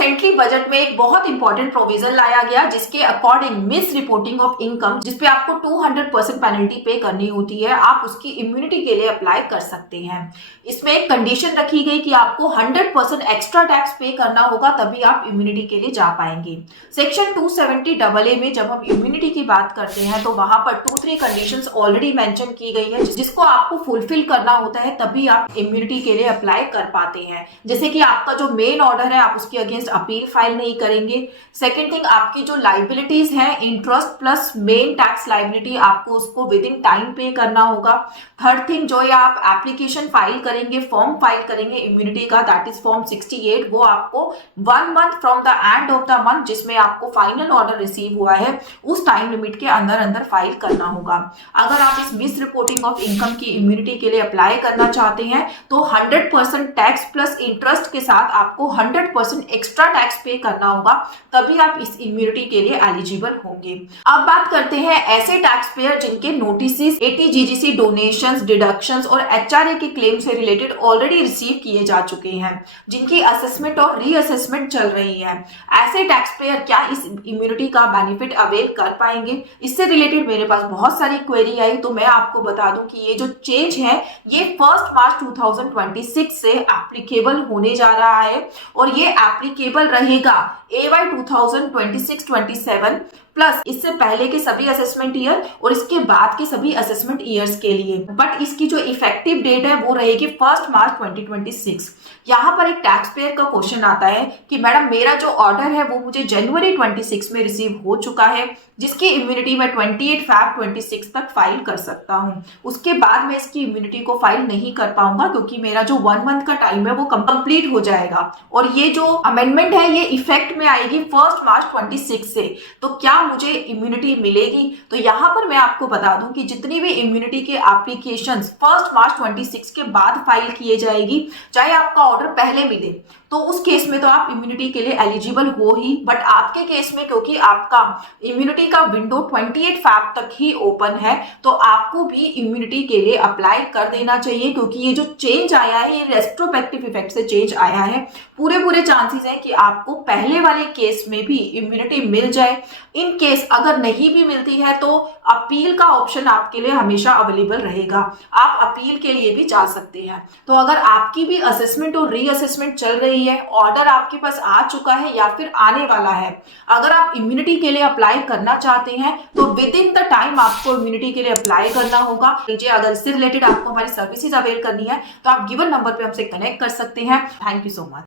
Recently budget में एक बहुत इंपॉर्टेंट प्रोविजन लाया गया जिसके according miss reporting of income, जिसपे आपको 200% पेनल्टी पे करनी होती है, आप उसकी इम्यूनिटी के लिए अप्लाई कर सकते हैं। इसमें एक कंडीशन रखी गई कि आपको 100% एक्स्ट्रा टैक्स पे करना होगा, तभी आप इम्यूनिटी के लिए जा पाएंगे। सेक्शन 270 में जब हम इम्यूनिटी की बात करते हैं तो वहां पर 2-3 कंडीशंस ऑलरेडी मेंशन की गई है जिसको आपको फुलफिल करना होता है, तभी आप इम्यूनिटी के लिए अप्लाई कर पाते हैं। जैसे कि आपका जो मेन ऑर्डर है आप उसके अगेंस्ट अपील फाइल नहीं करेंगे। सेकेंड थिंग, आपकी जो लाइबिलिटीज है interest plus main tax liability, आपको उसको विद इन टाइम पे करना होगा। थर्ड थिंग, जो ये आप एप्लीकेशन फाइल करेंगे, फॉर्म फाइल करेंगे इम्यूनिटी का, दैट इज फॉर्म 68, वो आपको 1 month from the end of the month जिसमें आपको फाइनल ऑर्डर रिसीव हुआ है उस टाइम लिमिट के अंदर अंदर फाइल करना होगा। अगर आप इस मिस रिपोर्टिंग ऑफ इनकम की इम्यूनिटी के लिए अप्लाई करना चाहते हैं तो 100% टैक्स प्लस इंटरेस्ट के साथ आपको 100% एक्स्ट्रा टैक्स पे करना होगा, तभी आप इस इम्यूनिटी के लिए एलिजिबल होंगे। अब बात करते हैं ऐसे टैक्स पेयर जिनके नोटिसेस, एटीजीजीसी डोनेशंस, डिडक्शंस और एचआरए के क्लेम से रिलेटेड ऑलरेडी रिसीव किए जा चुके हैं, जिनकी असेसमेंट और रीअसेसमेंट चल रही है। ऐसे टैक्स पेयर क्या इस इम्यूनिटी का बेनिफिट अवेल कर पाएंगे? इससे रिलेटेड मेरे पास बहुत सारी क्वेरी आई, तो मैं आपको बता दूं कि ये जो चेंज है ये 1 मार्च 2026 से एप्लीकेबल होने जा रहा है और ये एप्लीकेबल रहेगा AY 2026-27 प्लस इससे पहले के सभी असेसमेंट ईयर और इसके बाद के सभी असेसमेंट ईयर्स के लिए। बट इसकी जो इफेक्टिव डेट है वो रहेगी 1 मार्च 2026। यहाँ पर एक टैक्स पेयर का क्वेश्चन आता है कि मैडम मेरा जो ऑर्डर है वो मुझे जनवरी 26 में रिसीव हो चुका है, जिसकी इम्यूनिटी मैं 28 फैब 26 तक फाइल कर सकता हूँ। उसके बाद मैं इसकी इम्यूनिटी को फाइल नहीं कर पाऊंगा क्योंकि मेरा जो 1 मंथ का टाइम है वो कंप्लीट हो जाएगा और ये जो अमेंडमेंट है ये इफेक्ट में आएगी 1 मार्च 26 से। तो क्या मुझे इम्यूनिटी मिलेगी? तो यहाँ पर मैं आपको बता दूं कि जितनी भी इम्यूनिटी के एप्लीकेशंस 1 मार्च 26 के बाद फाइल किए जाएगी, चाहे आपका ऑर्डर पहले मिले तो उस केस में तो आप इम्यूनिटी के लिए एलिजिबल हो ही, बट आपके केस में क्योंकि आपका इम्यूनिटी का विंडो 28 फैब तक ही ओपन है तो आपको भी इम्यूनिटी के लिए अप्लाई कर देना चाहिए, क्योंकि ये जो चेंज आया है ये रेट्रोस्पेक्टिव इफेक्ट से चेंज आया है। पूरे चांसेस हैं कि आपको पहले वाले केस में भी इम्यूनिटी मिल जाए। इन केस अगर नहीं भी मिलती है तो अपील का ऑप्शन आपके लिए हमेशा अवेलेबल रहेगा, आप अपील के लिए भी जा सकते हैं। तो अगर आपकी भी असेसमेंट और रीअसेसमेंट चल रही है, ऑर्डर आपके पास आ चुका है या फिर आने वाला है, अगर आप इम्यूनिटी के लिए अप्लाई करना चाहते हैं तो विद इन द टाइम आपको इम्यूनिटी के लिए अप्लाई करना होगा। अगर इससे रिलेटेड आपको हमारी सर्विसेज अवेल करनी है तो आप गिवन नंबर पे हमसे कनेक्ट कर सकते हैं। Thank you so much.